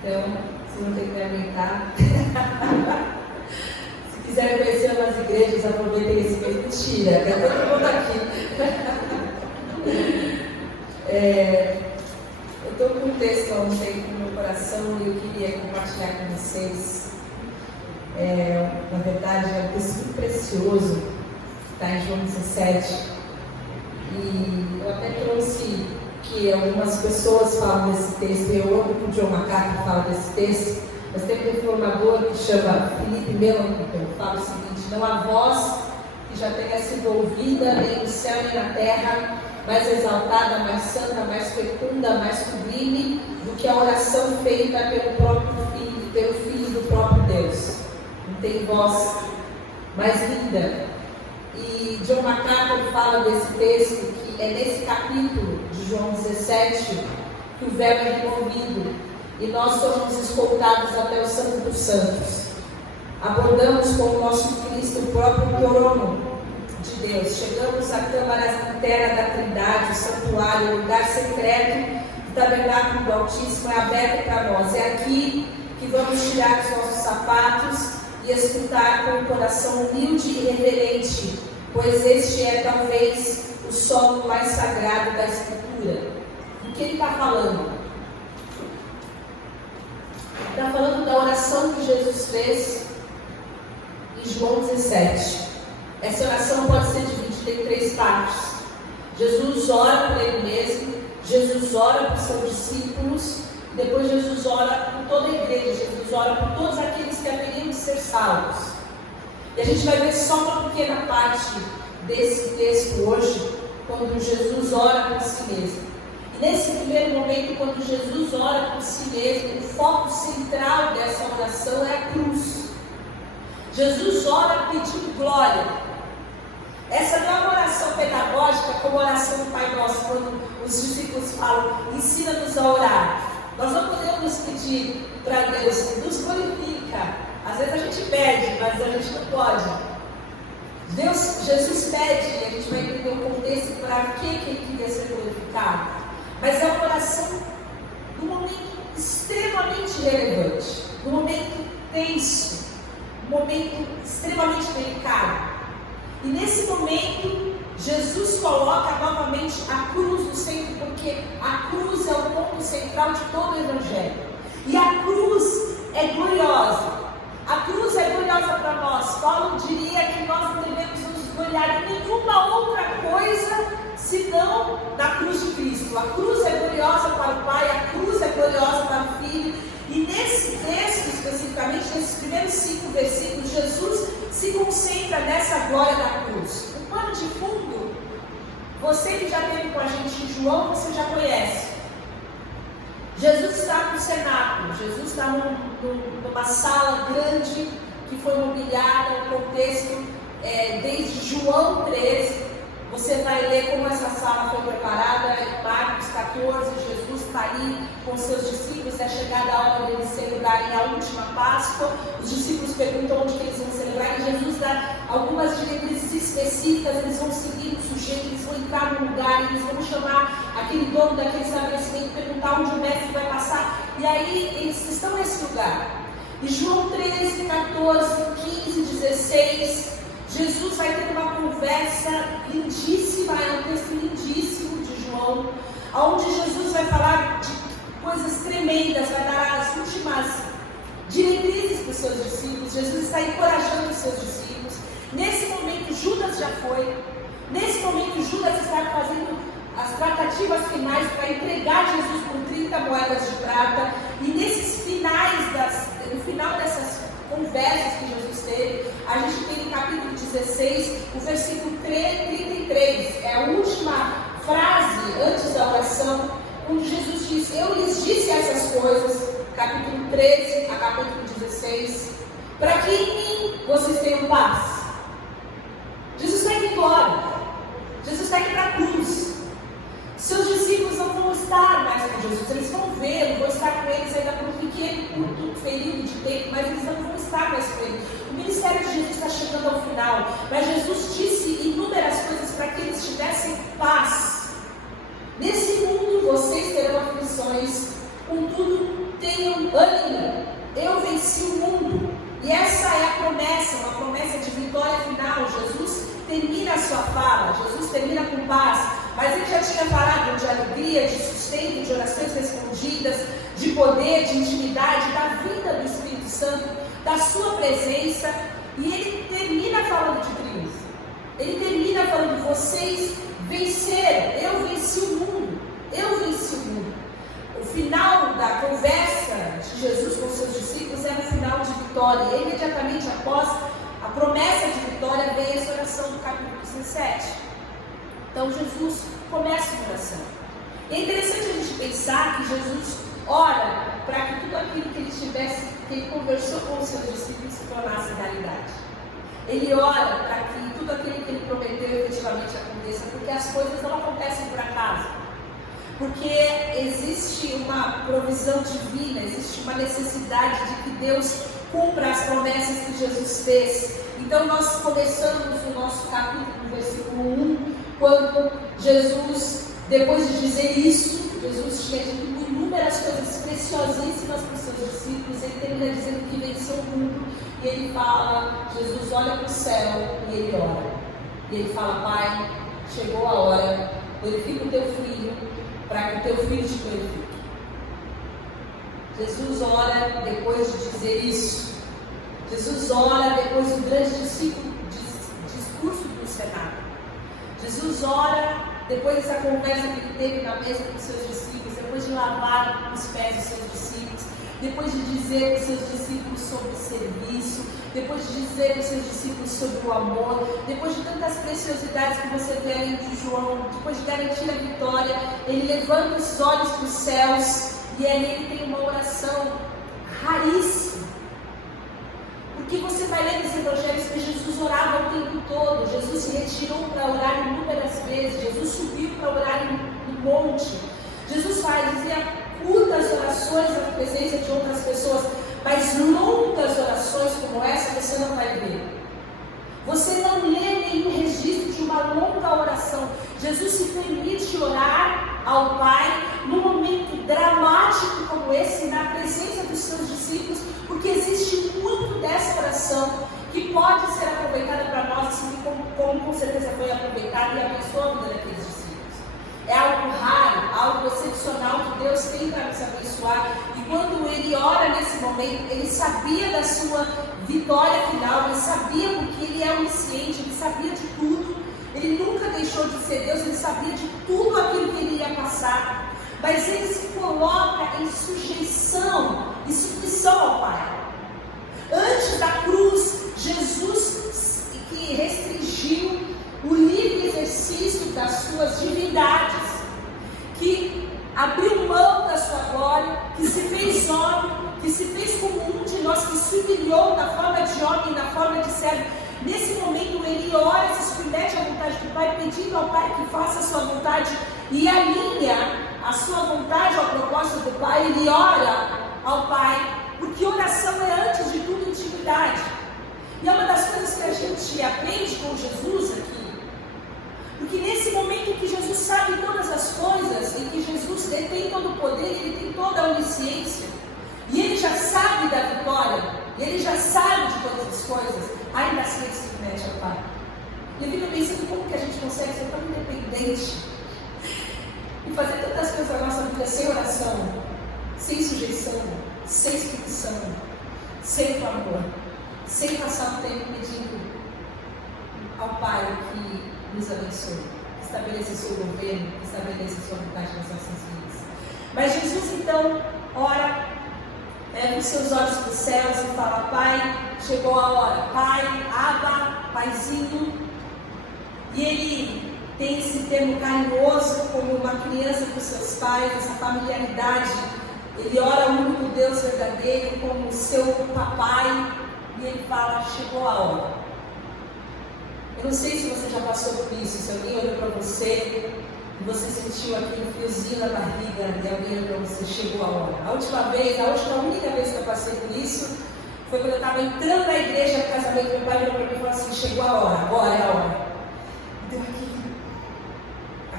Então, vocês vão ter que me aguentar. Se quiserem conhecer umas igrejas, aproveitem esse mês. Mentira, é todo mundo aqui. Eu estou com um texto há um tempo no meu coração e eu queria compartilhar com vocês. Na verdade, é um texto muito precioso, que está em João 17. E eu até trouxe que algumas pessoas falam desse texto, eu amo que o John MacArthur fala desse texto, mas tem um reformador que chama Philip Melanchthon, que fala o seguinte: não há voz que já tenha sido ouvida nem no céu nem na terra, mais exaltada, mais santa, mais fecunda, mais sublime do que a oração feita pelo próprio Filho, pelo Filho do próprio Deus. Não tem voz mais linda. E John MacArthur fala desse texto, que é nesse capítulo de João 17 que o verbo é removido e nós somos escoltados até o Santo dos Santos. Abordamos com o nosso Cristo o próprio trono de Deus. Chegamos à câmara interna da Trindade, o santuário, o lugar secreto do tabernáculo do Altíssimo é aberto para nós. É aqui que vamos tirar os nossos sapatos e escutar com o coração humilde e reverente, pois este é talvez o solo mais sagrado da Escritura. O que ele está falando? Está falando da oração que Jesus fez em João 17. Essa oração pode ser dividida em 3 partes. Jesus ora por ele mesmo, Jesus ora por seus discípulos, depois Jesus ora por toda a igreja, Jesus ora por todos aqueles que haveriam de ser salvos. E a gente vai ver só uma pequena parte desse texto hoje, quando Jesus ora por si mesmo. E nesse primeiro momento, quando Jesus ora por si mesmo, o foco central dessa oração é a cruz. Jesus ora pedindo glória. Essa não é uma oração pedagógica como a oração do Pai Nosso, quando os discípulos falam, ensina-nos a orar. Nós não podemos pedir para Deus, nos glorifica. Às vezes a gente pede, mas a gente não pode. Jesus pede, e a gente vai entender o contexto para que ele queria ser glorificado. Mas é uma oração num momento extremamente relevante, num momento tenso, num momento extremamente delicado. E nesse momento, Jesus coloca novamente a cruz no centro, porque a cruz é o ponto central de todo o Evangelho. E a cruz é gloriosa. A cruz é gloriosa para nós. Paulo diria que nós não devemos nos gloriar em nenhuma outra coisa senão na cruz de Cristo. A cruz é gloriosa para o Pai, a cruz é gloriosa para o Filho. E nesse texto, especificamente, nesses primeiros 5 versículos, Jesus se concentra nessa glória da cruz. O pano de fundo, você que já esteve com a gente em João, você já conhece. Jesus está no cenáculo, Jesus está numa sala grande que foi mobiliada, um contexto desde João 13. Você vai ler como essa sala foi preparada em Marcos 14. Jesus está ali com seus discípulos, é chegada a hora deles celebrarem a última Páscoa. Os discípulos perguntam onde que eles vão celebrar e Jesus dá algumas diretrizes específicas. Eles vão seguir o sujeito, eles vão entrar no lugar, eles vão chamar aquele dono daquele estabelecimento, perguntar onde o mestre vai passar. E aí eles estão nesse lugar. E João 13, 14, 15, 16... Jesus vai ter uma conversa lindíssima, é um texto lindíssimo de João, onde Jesus vai falar de coisas tremendas, vai dar as últimas diretrizes para os seus discípulos. Jesus está encorajando os seus discípulos. Nesse momento, Judas já foi. Nesse momento, Judas está fazendo as tratativas finais para entregar Jesus por 30 moedas de prata. E nesses no final dessas conversas que Jesus teve, a gente tem no capítulo 16, o versículo 33, é a última frase antes da oração, onde Jesus diz: eu lhes disse essas coisas, capítulo 13 a capítulo 16, para que em mim vocês tenham paz. Jesus está indo embora, Jesus está indo para a cruz. Seus discípulos não vão estar mais com Jesus, eles vão ver, vão estar com eles ainda por um pequeno, curto período de tempo, mas eles não vão estar mais com ele. O ministério de Jesus está chegando ao final, mas Jesus disse inúmeras coisas para que eles tivessem paz. Nesse mundo vocês terão aflições, contudo tenham ânimo, eu venci o mundo. E essa é a promessa, uma promessa de vitória final. Jesus termina a sua fala, Jesus termina com paz, mas ele já tinha falado de alegria, de sustento, de orações respondidas, de poder, de intimidade, da vinda do Espírito Santo, da sua presença, e ele termina falando de triunfo. Ele termina falando: vocês venceram, eu venci o mundo, eu venci o mundo. O final da conversa de Jesus com seus discípulos era um final de vitória, e imediatamente após a promessa de vitória vem essa oração do capítulo 17. Então Jesus começa a oração. É interessante a gente pensar que Jesus ora para que tudo aquilo que ele conversou com os seus discípulos se tornasse realidade. Ele ora para que tudo aquilo que ele prometeu efetivamente aconteça, porque as coisas não acontecem por acaso. Porque existe uma provisão divina, existe uma necessidade de que Deus cumpra as promessas que Jesus fez. Então nós começamos o nosso capítulo no versículo 1, quando Jesus, depois de dizer isso, Jesus tinha dito inúmeras coisas preciosíssimas para os seus discípulos. Ele termina dizendo que venceu o mundo, e ele fala, Jesus olha para o céu e ele ora. E ele fala: Pai, chegou a hora, glorifica o teu filho, para que o teu filho te glorifique. Jesus ora depois de dizer isso. Jesus ora depois do grande discurso do Senado. Jesus ora depois dessa conversa que ele teve na mesa com os seus discípulos, depois de lavar os pés dos seus discípulos, depois de dizer para os seus discípulos sobre o serviço, depois de dizer para os seus discípulos sobre o amor, depois de tantas preciosidades que você vê ali de João, depois de garantir a vitória, ele levanta os olhos para os céus, e ali ele tem uma oração raríssima. Porque você vai ler nos evangelhos que Jesus orava o tempo todo. Jesus se retirou para orar inúmeras vezes. Jesus subiu para orar no monte. Jesus dizia curtas orações na presença de outras pessoas, mas longas orações como essa você não vai ver. Você não lê nenhum registro de uma longa oração. Jesus se permite orar ao Pai num momento dramático como esse, na presença dos seus discípulos, porque existe muito dessa oração que pode ser aproveitada para nós, assim como com certeza foi aproveitada e abençoou a vida daqueles discípulos. É algo raro, algo excepcional que Deus tem para nos abençoar. E quando ele ora nesse momento, ele sabia da sua vitória final, ele sabia porque ele é onisciente, ele sabia de tudo. Ele nunca deixou de ser Deus, ele sabia de tudo aquilo que ele ia passar. Mas ele se coloca em sujeição e submissão ao Pai. Antes da cruz, Jesus que restringiu o livre exercício das suas divindades, que abriu mão da sua glória, que se fez homem, que se fez como um de nós, que se humilhou na forma de homem, na forma de servo. Nesse momento ele ora, se submete à vontade do Pai, pedindo ao Pai que faça a sua vontade e alinha a sua vontade ao propósito do Pai. Ele ora ao Pai, porque oração é antes de tudo intimidade. E é uma das coisas que a gente aprende com Jesus aqui, porque nesse momento que Jesus sabe todas as coisas, e que Jesus detém todo o poder, ele tem toda a onisciência, e ele já sabe da vitória, e ele já sabe de todas as coisas, ainda assim ele se submete ao Pai. E eu fico pensando como que a gente consegue ser tão independente e fazer tantas coisas na nossa vida sem oração, sem sujeição, sem submissão, sem clamor, sem passar o tempo pedindo ao Pai que nos abençoe, estabeleça o seu governo, estabeleça a sua vontade nas nossas vidas. Mas Jesus então ora, leva os seus olhos para os céus e fala: Pai, chegou a hora. Pai, Abba, Paizinho. E ele tem esse termo carinhoso como uma criança com seus pais, essa familiaridade. Ele ora o único Deus verdadeiro como seu papai, e ele fala: chegou a hora. Eu não sei se você já passou por isso, se alguém olhou para você e você sentiu aquele friozinho na barriga e alguém olhou para você: chegou a hora. A única vez que eu passei por isso foi quando eu estava entrando na igreja no casamento, meu pai virou para mim e falou assim: chegou a hora, agora é a hora. Então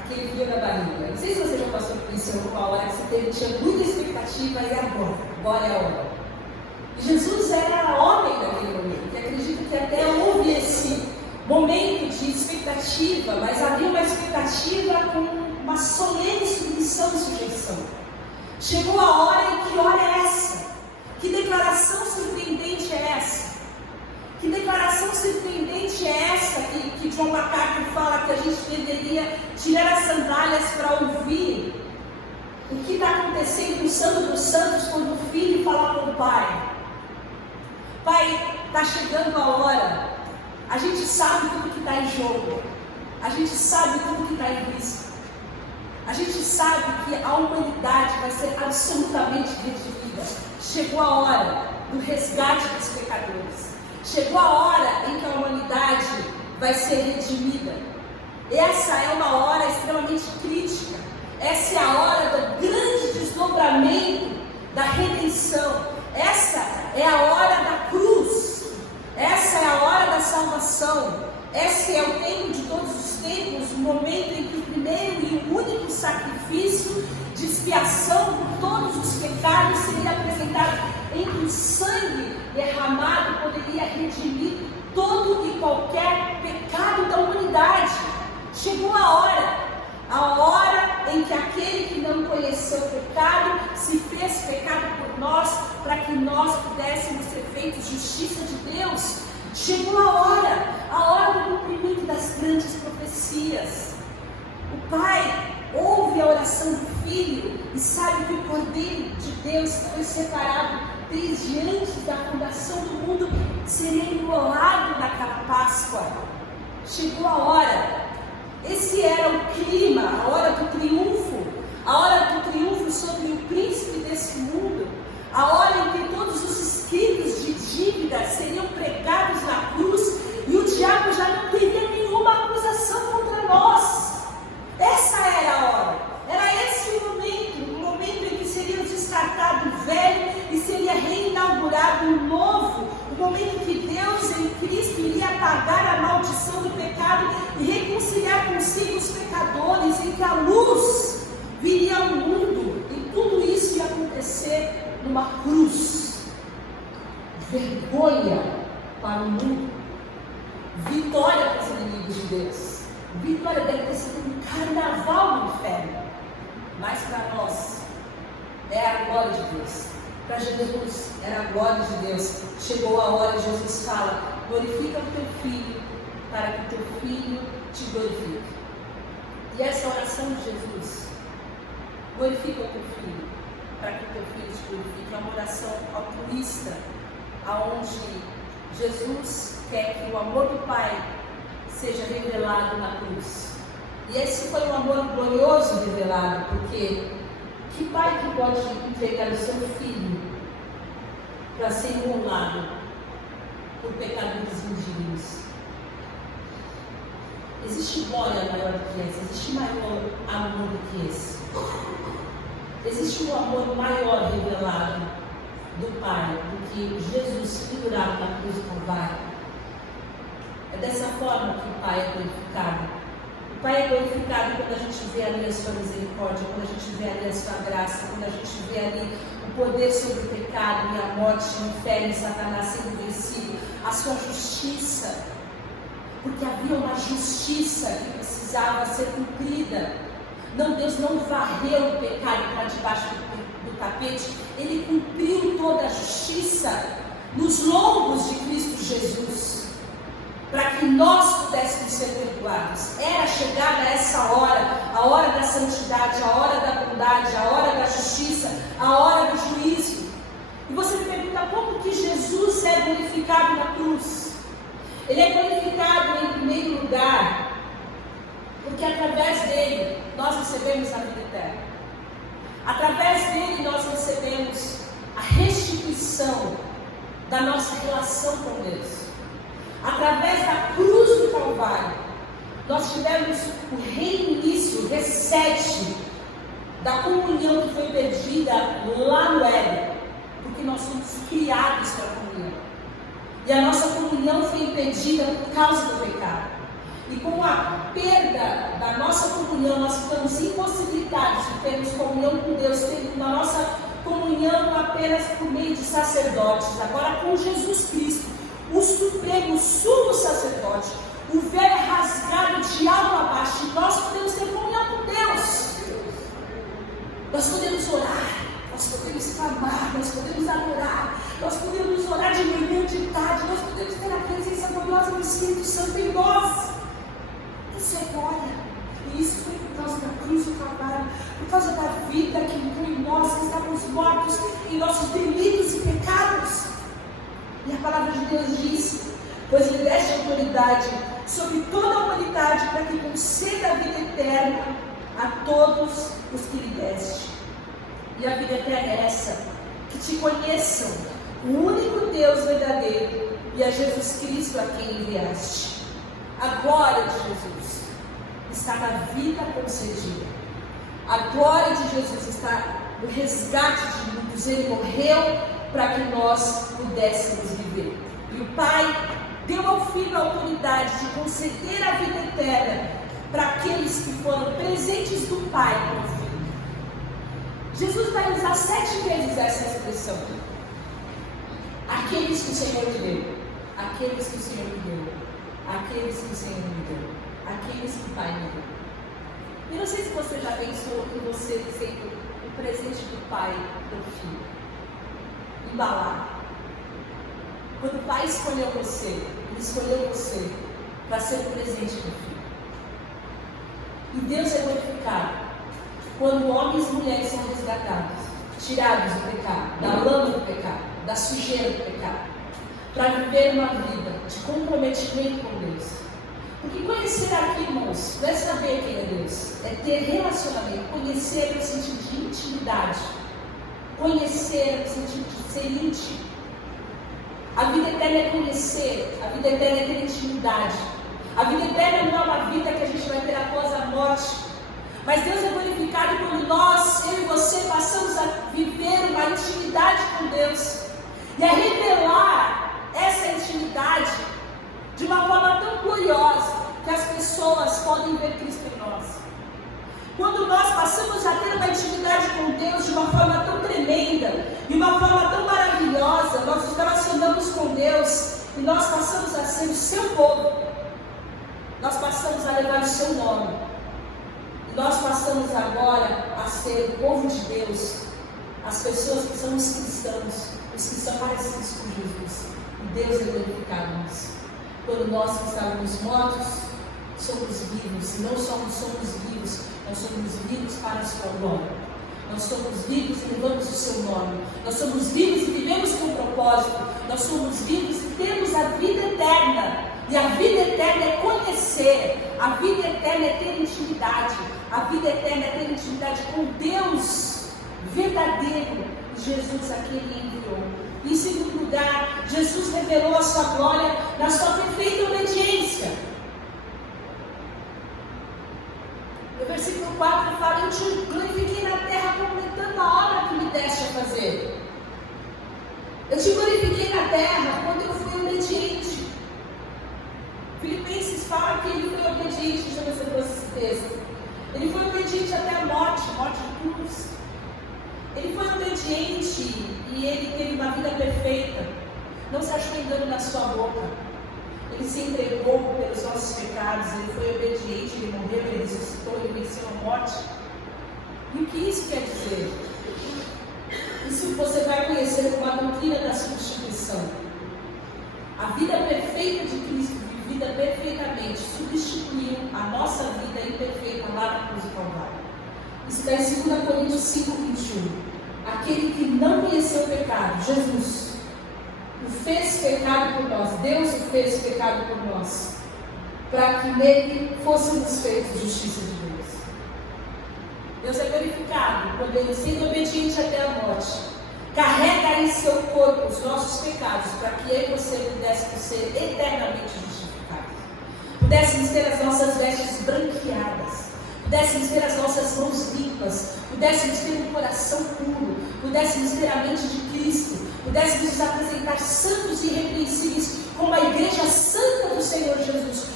aquele frio na barriga. Não sei se você já passou por isso em alguma hora que você tinha muita expectativa e agora é a hora. E Jesus era homem naquele momento, e acredito que até houve esse momento de expectativa, mas havia uma expectativa com uma solene submissão e sujeição. Chegou a hora, e que hora é essa? Que declaração surpreendente é essa? Que declaração surpreendente é essa que John MacArthur fala que a gente deveria tirar as sandálias para ouvir o que está acontecendo no Santo dos Santos quando o filho fala com o pai. Pai, está chegando a hora. A gente sabe tudo que está em jogo. A gente sabe tudo que está em risco. A gente sabe que a humanidade vai ser absolutamente redimida. Chegou a hora do resgate dos pecadores. Chegou a hora em que a humanidade vai ser redimida. Essa é uma hora extremamente crítica. Essa é a hora do grande desdobramento da redenção. Essa é a hora da cruz. Essa é a hora da salvação. Esse é o tempo de todos os tempos, o momento em que o primeiro e o único sacrifício de expiação por todos os pecados seria apresentado, em que o sangue derramado poderia redimir todo e qualquer pecado da humanidade. Chegou a hora em que aquele que não conheceu o pecado se fez pecado por nós, para que nós pudéssemos ser feitos justiça de Deus. Chegou a hora do cumprimento das grandes profecias. O Pai ouve a oração do Filho e sabe que o Cordeiro de Deus foi separado desde antes da fundação do mundo, seria imolado naquela Páscoa. Chegou a hora. Esse era o clima, a hora do triunfo sobre o príncipe desse mundo, a hora em que todos os escritos de dívida seriam pregados na cruz e o diabo já não teria nenhuma acusação contra nós. Essa era a hora, era esse o momento em que seria descartado o velho e seria reinaugurado o novo, o momento em que Deus em Cristo iria apagar a maldição do pecado e reconciliar consigo os pecadores, em que a luz viria ao mundo, e tudo isso ia acontecer numa cruz. Vergonha para o mundo, vitória para os inimigos de Deus. Vitória deve ter sido um carnaval do inferno, mas para nós é a glória de Deus. Para Jesus era a glória de Deus. Chegou a hora, Jesus fala: glorifica o teu filho, para que o teu filho te glorifique. E essa oração de Jesus, glorifica o teu filho, para que o teu filho te glorifique, é uma oração altruísta, aonde Jesus quer que o amor do Pai seja revelado na cruz. E esse foi um amor glorioso revelado, porque que pai que pode entregar o seu filho para ser imolado por pecadores indignos? Existe glória maior do que essa, existe maior amor do que esse. Existe um amor maior revelado do Pai do que Jesus pendurado na cruz do Calvário. É dessa forma que o Pai é glorificado. O Pai é glorificado quando a gente vê ali a sua misericórdia, quando a gente vê ali a sua graça, quando a gente vê ali o poder sobre o pecado e a morte, o inferno e Satanás sendo vencido, a sua justiça, porque havia uma justiça que precisava ser cumprida. Não, Deus não varreu o pecado para debaixo do tapete, Ele cumpriu toda a justiça nos lombos de Cristo Jesus, para que nós pudéssemos ser perdoados. Era chegada essa hora, a hora da santidade, a hora da bondade, a hora da justiça, a hora do juízo. E você me pergunta, como que Jesus é glorificado na cruz? Ele é glorificado em primeiro lugar, porque através dele nós recebemos a vida eterna. Através dele nós recebemos a restituição da nossa relação com Deus. Através da cruz do Calvário, nós tivemos o reinício, o reset da comunhão que foi perdida lá no Éden, porque nós fomos criados para a comunhão. E a nossa comunhão foi impedida por causa do pecado. E com a perda da nossa comunhão, nós ficamos impossibilitados de termos comunhão com Deus, tendo a nossa comunhão apenas por meio de sacerdotes. Agora, com Jesus Cristo, o supremo, o sumo sacerdote, o véu é rasgado de alto a baixo, e nós podemos ter comunhão com Deus. Nós podemos orar, nós podemos clamar, nós podemos adorar, nós podemos orar de manhã, de tarde, nós podemos ter a presença gloriosa do Espírito Santo em nós. Isso é glória. E isso foi por causa da cruz do Calvário, por causa da vida que entrou em nós, que estávamos mortos em nossos delitos e pecados. E a palavra de Deus diz: pois lhe deste autoridade sobre toda a humanidade, para que conceda a vida eterna a todos os que lhe deste. E a vida eterna é essa: que te conheçam, o único Deus verdadeiro, e a Jesus Cristo a quem enviaste. A glória de Jesus está na vida concedida. A glória de Jesus está no resgate de muitos. Ele morreu para que nós pudéssemos viver. E o Pai deu ao Filho a autoridade de conceder a vida eterna para aqueles que foram presentes do Pai com o Filho. Jesus vai usar 7 vezes essa expressão. Aqueles que o Senhor me deu, aqueles que o Senhor me deu, aqueles que o Senhor me deu, aqueles que o Pai me deu. E não sei se você já pensou em você sendo o presente do Pai para o Filho. Embalar. Quando o Pai escolheu você, Ele escolheu você para ser o presente do Filho. E Deus é glorificado quando homens e mulheres são resgatados, tirados do pecado, da lama do pecado, da sujeira do pecado, para viver uma vida de comprometimento com Deus. Porque conhecer aqui, irmãos, não é saber quem é Deus, é ter relacionamento. Conhecer no sentido de intimidade, conhecer no sentido de ser íntimo. A vida eterna é conhecer, a vida eterna é ter intimidade. A vida eterna não é uma vida que a gente vai ter após a morte, mas Deus é glorificado quando nós, eu e você, passamos a viver uma intimidade com Deus e a revelar essa intimidade de uma forma tão gloriosa que as pessoas podem ver Cristo em nós. Quando nós passamos a ter uma intimidade com Deus de uma forma tão tremenda, de uma forma tão maravilhosa, nós nos relacionamos com Deus e nós passamos a ser o seu povo, nós passamos a levar o seu nome, e nós passamos agora a ser o povo de Deus, as pessoas que são os cristãos, os que são parecidos com Jesus. E Deus é glorificado nisso. Quando nós que estávamos mortos, somos vivos, e não somos vivos, nós somos vivos para a sua glória. Nós somos vivos e levamos o seu nome. Nós somos vivos e vivemos com propósito. Nós somos vivos e temos a vida eterna. E a vida eterna é conhecer. A vida eterna é ter intimidade. A vida eterna é ter intimidade com Deus verdadeiro. Jesus a quem Ele enviou. Em segundo lugar, Jesus revelou a sua glória na sua perfeita obediência. No versículo 4 fala: eu te glorifiquei na terra completando a obra que me deste a fazer. Eu te glorifiquei na terra quando eu fui obediente. Filipenses fala que ele foi obediente. Deixa eu ver se eu trouxe esse texto. Ele foi obediente até a morte de cruz. Ele foi obediente e ele teve uma vida perfeita. Não se achou engano na sua boca. Ele se entregou pelos nossos pecados. Ele foi obediente, ele morreu, ele ressuscitou, ele venceu a morte. E o que isso quer dizer? Isso você vai conhecer como a doutrina da substituição. A vida perfeita de Cristo, vivida perfeitamente, substituiu a nossa vida imperfeita lá na cruz do Calvário. Isso está em 2 Coríntios 5:21. Aquele que não conheceu o pecado, Jesus, o fez pecado por nós. Deus o fez pecado por nós, para que nele fôssemos feitos justiça de Deus. Deus é glorificado quando Ele, sendo obediente até a morte, carrega em seu corpo os nossos pecados, para que eu e você pudéssemos ser eternamente justificados, pudéssemos ter as nossas vestes branqueadas, pudéssemos ter as nossas mãos limpas, pudéssemos ter um coração puro, pudéssemos ter a mente de Cristo, pudéssemos nos apresentar santos e irrepreensíveis como a igreja santa do Senhor Jesus,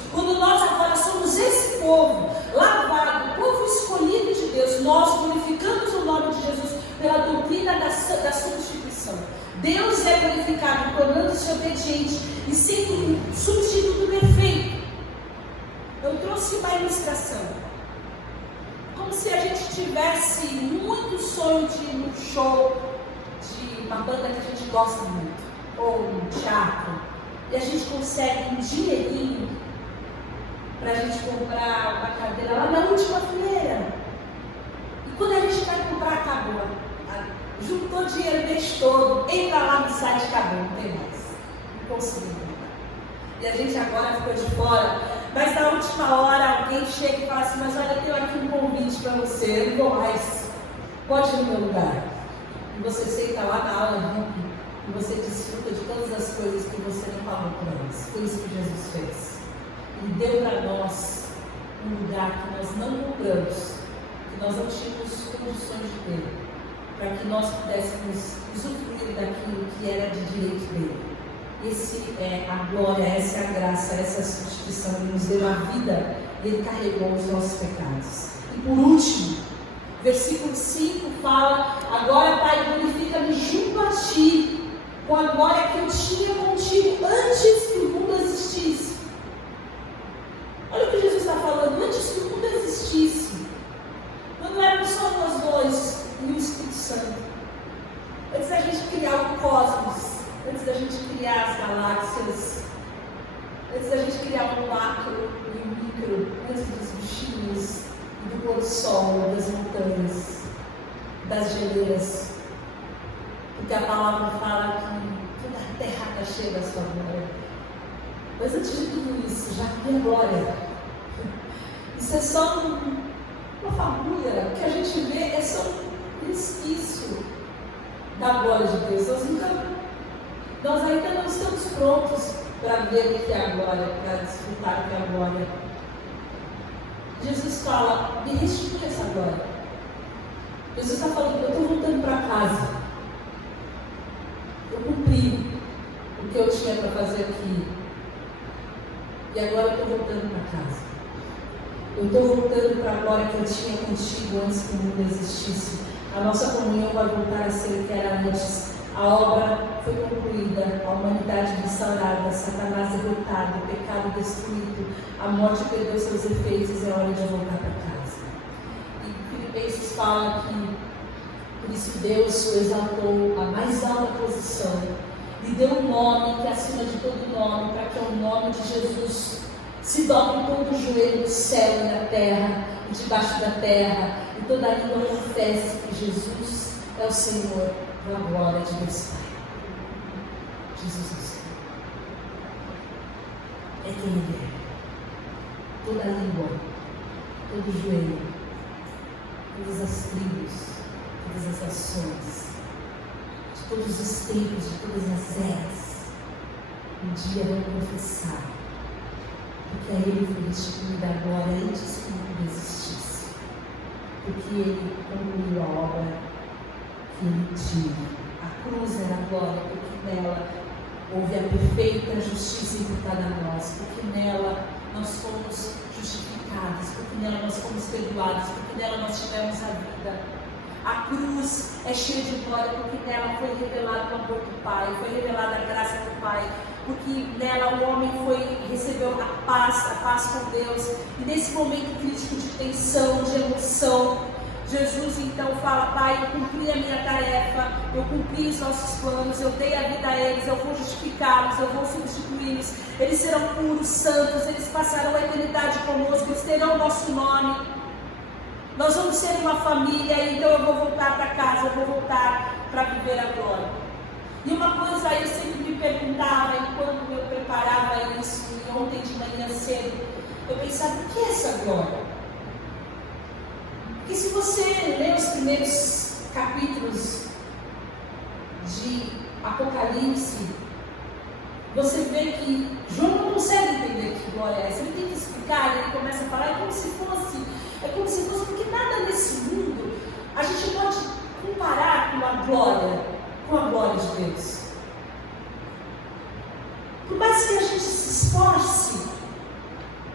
Quando nós agora somos esse povo lavado, o povo escolhido de Deus, nós glorificamos o nome de Jesus pela doutrina da substituição. Deus é glorificado tornando-se obediente e sendo um substituto perfeito. Eu trouxe uma ilustração, como se a gente tivesse muito sonho de ir num show de uma banda que a gente gosta muito, ou um teatro, e a gente consegue um dinheirinho para a gente comprar uma cadeira lá na última fileira. E quando a gente vai comprar, acabou. Juntou dinheiro o mês todo, entra lá no site, acabou, não tem mais. Não conseguiu comprar. E a gente agora ficou de fora, mas na última hora alguém chega e fala assim: mas olha, eu tenho aqui um convite para você, eu não vou mais, pode ir no meu lugar. E você senta lá na aula VIP e você desfruta de todas as coisas que você não falou para nós. Foi isso que Jesus fez. Ele deu para nós um lugar que nós não compramos, que nós não tínhamos condições de ter, para que nós pudéssemos usufruir daquilo que era de direito dele. Esse é a glória, essa é a graça, essa é a substituição. Ele nos deu a vida e ele carregou os nossos pecados. E por último, versículo 5 fala: agora, Pai, glorifica-me junto a ti, com a glória que eu tinha contigo antes que o mundo existisse. Olha o que Jesus está falando: antes que o mundo existisse, quando éramos só nós dois e o Espírito Santo, antes da gente criar o cosmos, antes da gente criar as galáxias, antes da gente criar o macro e o micro, antes dos bichinhos, do pôr do sol, das montanhas, das geleiras, porque a palavra fala que toda a terra está cheia da sua glória. Mas antes de tudo isso, já tem glória. Isso é só uma fagulha, o que a gente vê é só um resquício da glória de Deus. Nós ainda não estamos prontos para ver o que é a glória, para desfrutar o que é a glória. Jesus fala: me restitui essa glória. Jesus está falando: eu estou voltando para casa. Eu cumpri o que eu tinha para fazer aqui. E agora eu estou voltando para casa. Eu estou voltando para a glória que eu tinha contigo antes que o mundo existisse. A nossa comunhão vai voltar a ser o que era antes. A obra foi concluída, a humanidade restaurada, Satanás derrotado, o pecado destruído, a morte perdeu seus efeitos, é hora de voltar para casa. E Filipenses fala que por isso Deus o exaltou à mais alta posição, lhe deu um nome que é acima de todo nome, para que ao nome de Jesus se dobre todo o joelho do céu e da terra, e debaixo da terra, e toda língua confesse que Jesus é o Senhor, da glória de Deus Pai. Jesus é o Senhor. É quem Ele é. Toda língua, todo joelho, todas as tribos, todas as nações, de todos os tempos, de todas as eras, um dia vão confessar, porque a Ele foi restituída a glória antes que o mundo existisse, porque Ele concluiu a obra que Ele tinha. A cruz era a glória, porque nela houve a perfeita justiça imputada a nós, porque nela nós fomos justificados, porque nela nós fomos perdoados, porque nela nós tivemos a vida. A cruz é cheia de glória, porque nela foi revelado o amor do Pai, foi revelada a graça do Pai, porque nela o homem recebeu a paz com Deus. E nesse momento crítico de tensão, de emoção, Jesus então fala: Pai, eu cumpri a minha tarefa, eu cumpri os nossos planos, eu dei a vida a eles, eu vou justificá-los, eu vou substituí-los, eles serão puros, santos, eles passarão a eternidade conosco, eles terão o nosso nome, nós vamos ser uma família, então eu vou voltar para casa, eu vou voltar para viver a glória. E uma coisa eu sempre me perguntava, enquanto eu preparava isso, e ontem de manhã cedo, eu pensava: o que é essa glória? Porque se você ler os primeiros capítulos de Apocalipse, você vê que João não consegue entender que glória é essa. Ele tem que explicar, ele começa a falar, é como se fosse, porque nada nesse mundo a gente pode comparar com a glória de Deus. Por mais que a gente se esforce,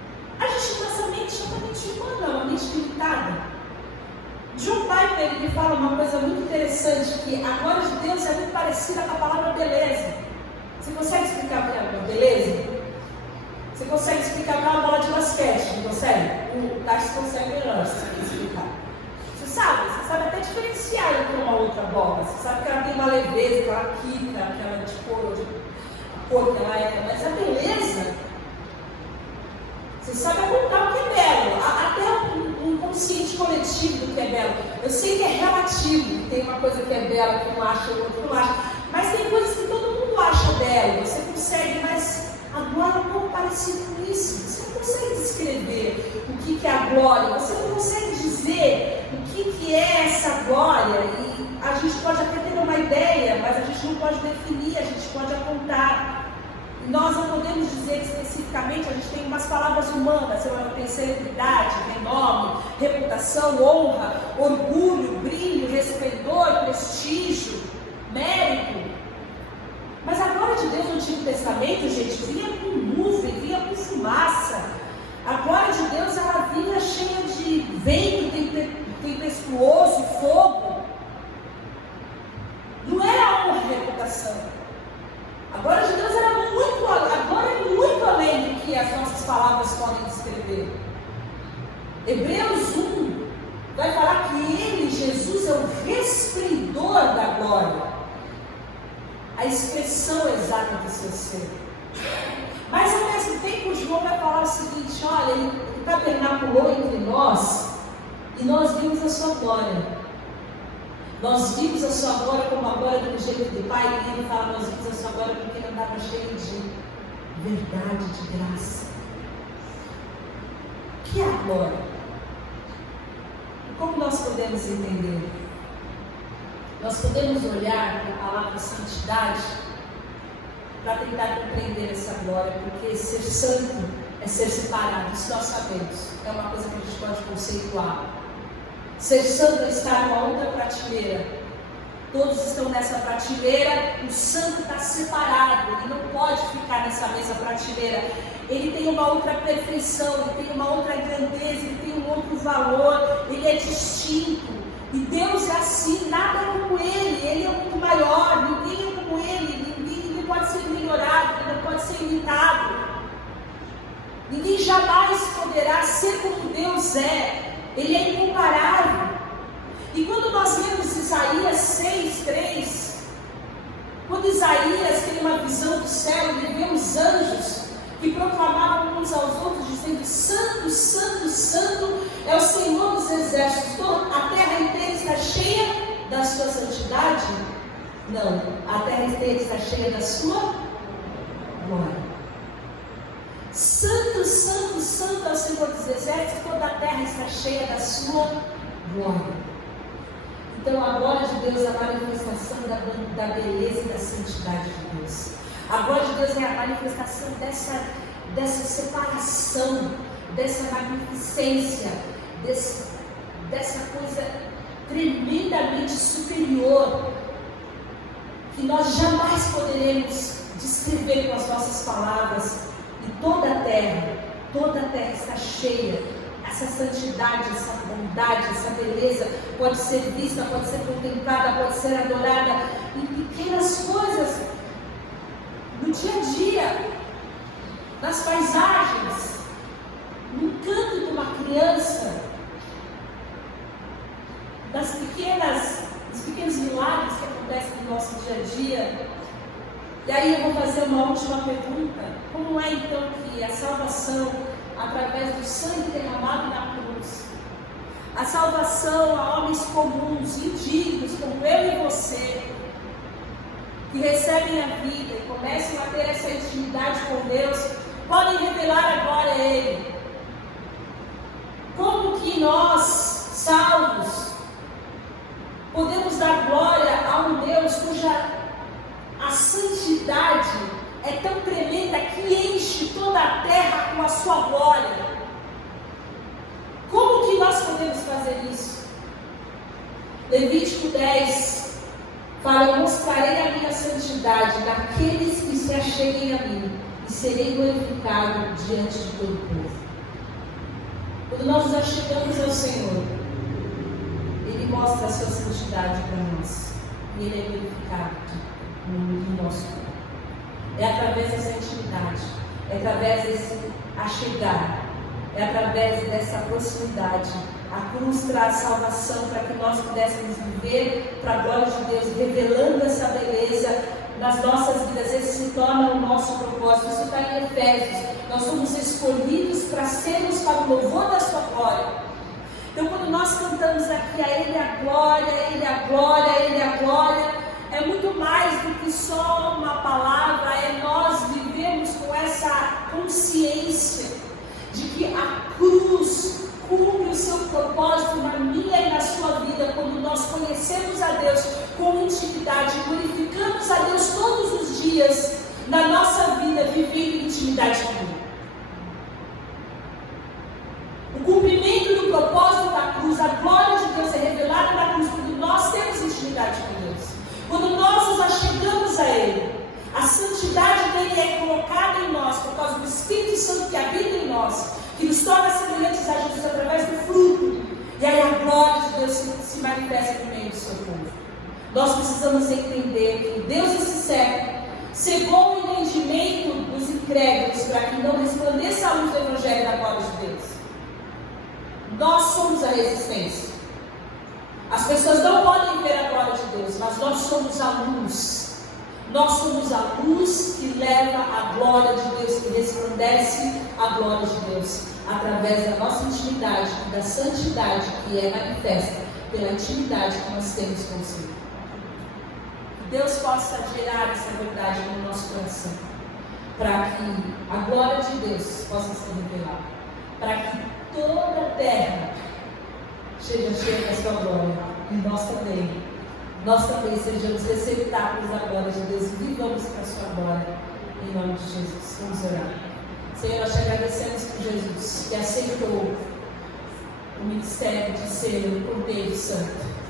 Salmo ele me fala uma coisa muito interessante, que a glória de Deus é muito parecida com a palavra beleza. Você consegue explicar o que é beleza? Você consegue explicar para uma bola de basquete, não consegue? O Tarso consegue melhor explicar. Você sabe até diferenciar entre uma outra bola. Você sabe que ela tem uma leveza, que ela quica, que ela é de cor que ela é. Mas a beleza, você sabe apontar o que é belo. Até um consciente coletivo do que é belo. Eu sei que é relativo. Tem uma coisa que é bela que um acha e o outro não acha. Mas tem coisas que todo mundo acha belo. Você consegue, mas a glória é um pouco parecida com isso. Você não consegue descrever o que é a glória. Você não consegue dizer o que é essa glória. E a gente pode até ter uma ideia, mas a gente não pode definir, a gente pode apontar. Nós não podemos dizer especificamente, a gente tem umas palavras humanas, tem celebridade, tem nome, reputação, honra, orgulho, brilho, resplendor, prestígio, mérito. Mas a glória de Deus no Antigo Testamento, gente, vinha com nuvem, vinha com fumaça. A glória de Deus, ela vinha cheia de vento tempestuoso, fogo. Não era honra e reputação. A glória de Deus era muito além do que as nossas palavras podem descrever. Hebreus 1 vai falar que ele, Jesus, é o resplendor da glória. A expressão exata do seu ser. Mas ao mesmo tempo, João vai falar o seguinte: olha, ele tabernaculou entre nós e nós vimos a sua glória. Nós vimos a sua glória como a glória do jeito do Pai, e ele fala: nós vimos a sua glória porque ele andava cheio de verdade, de graça. O que é a glória? Como nós podemos entender? Nós podemos olhar para a palavra santidade para tentar compreender essa glória, porque ser santo é ser separado, isso nós sabemos, é uma coisa que a gente pode conceituar. Ser santo é estar numa outra prateleira, todos estão nessa prateleira, o santo está separado, ele não pode ficar nessa mesma prateleira, ele tem uma outra perfeição, ele tem uma outra grandeza, ele tem um outro valor, ele é distinto. E Deus é assim, nada é como Ele é muito maior, ninguém é como Ele, ninguém pode ser melhorado, ninguém pode ser imitado. Ninguém jamais poderá ser como Deus é, Ele é incomparável. E quando nós lemos Isaías 6:3, quando Isaías tem uma visão do céu, ele vê os anjos que proclamavam uns aos outros, dizendo: Santo, Santo, Santo é o Senhor dos exércitos, a terra inteira está cheia da sua santidade? Não, a terra inteira está cheia da sua glória. Santo, Santo, Santo é o Senhor dos exércitos, toda a terra está cheia da sua glória. Então a glória de Deus é a manifestação da beleza e da santidade de Deus. A glória de Deus é a manifestação dessa separação, dessa magnificência, dessa coisa tremendamente superior, que nós jamais poderemos descrever com as nossas palavras. E toda a terra está cheia. Essa santidade, essa bondade, essa beleza pode ser vista, pode ser contemplada, pode ser adorada em pequenas coisas, no dia a dia, nas paisagens, no canto de uma criança, nos pequenos milagres que acontecem no nosso dia a dia. E aí eu vou fazer uma última pergunta: como é então que a salvação, através do sangue derramado na cruz, a salvação a homens comuns, indignos, como eu e você, que recebem a vida e começam a ter essa intimidade com Deus, podem revelar agora a Ele? Como que nós, salvos, podemos dar glória a um Deus cuja a santidade é tão tremenda que enche toda a terra com a sua glória? Como que nós podemos fazer isso? Levítico 10 fala: eu mostrarei a minha santidade naqueles que se acheguem a mim, e serei glorificado diante de todo o povo. Quando nós nos achegamos ao Senhor, Ele mostra a sua santidade para nós. E Ele é glorificado no nosso corpo. É através dessa intimidade, é através desse achegar, é através dessa proximidade. A cruz traz salvação para que nós pudéssemos viver para a glória de Deus, revelando essa beleza nas nossas vidas. Esse se torna o nosso propósito. Isso está em Efésios. Nós somos escolhidos para sermos para o louvor da sua glória. Então, quando nós cantamos aqui, a Ele a glória, a Ele a glória, a Ele a glória, é muito mais do que só uma palavra, é nós vivemos com essa consciência de que a cruz cumpre o seu propósito na minha e na sua vida, quando nós conhecemos a Deus com intimidade, glorificamos a Deus todos os dias na nossa vida, vivendo intimidade com Ele. O cumprimento do propósito da cruz, a glória de Deus é revelada na cruz, quando nós temos intimidade com Deus. Quando nós nos achegamos a Ele, a santidade dEle é colocada em nós, por causa do Espírito Santo que habita em nós, que nos torna semelhantes a Jesus através do fruto. E aí a glória de Deus se manifesta no meio do seu povo. Nós precisamos entender que Deus esse século cegou o entendimento dos incrédulos para que não resplandeça a luz do Evangelho da glória de Deus. Nós somos a resistência. As pessoas não podem ver a glória de Deus, mas nós somos a luz. Nós somos a luz que leva a glória de Deus, que resplandece a glória de Deus, através da nossa intimidade e da santidade que é manifesta pela intimidade que nós temos com o Senhor. Que Deus possa gerar essa verdade no nosso coração, para que a glória de Deus possa se revelar, para que toda a terra seja cheia da sua glória, e nós também sejamos receptáculos da glória de Deus e vivamos para a sua glória, em nome de Jesus. Vamos orar. Senhor, nós te agradecemos por Jesus, que aceitou o ministério de ser o Cordeiro Santo.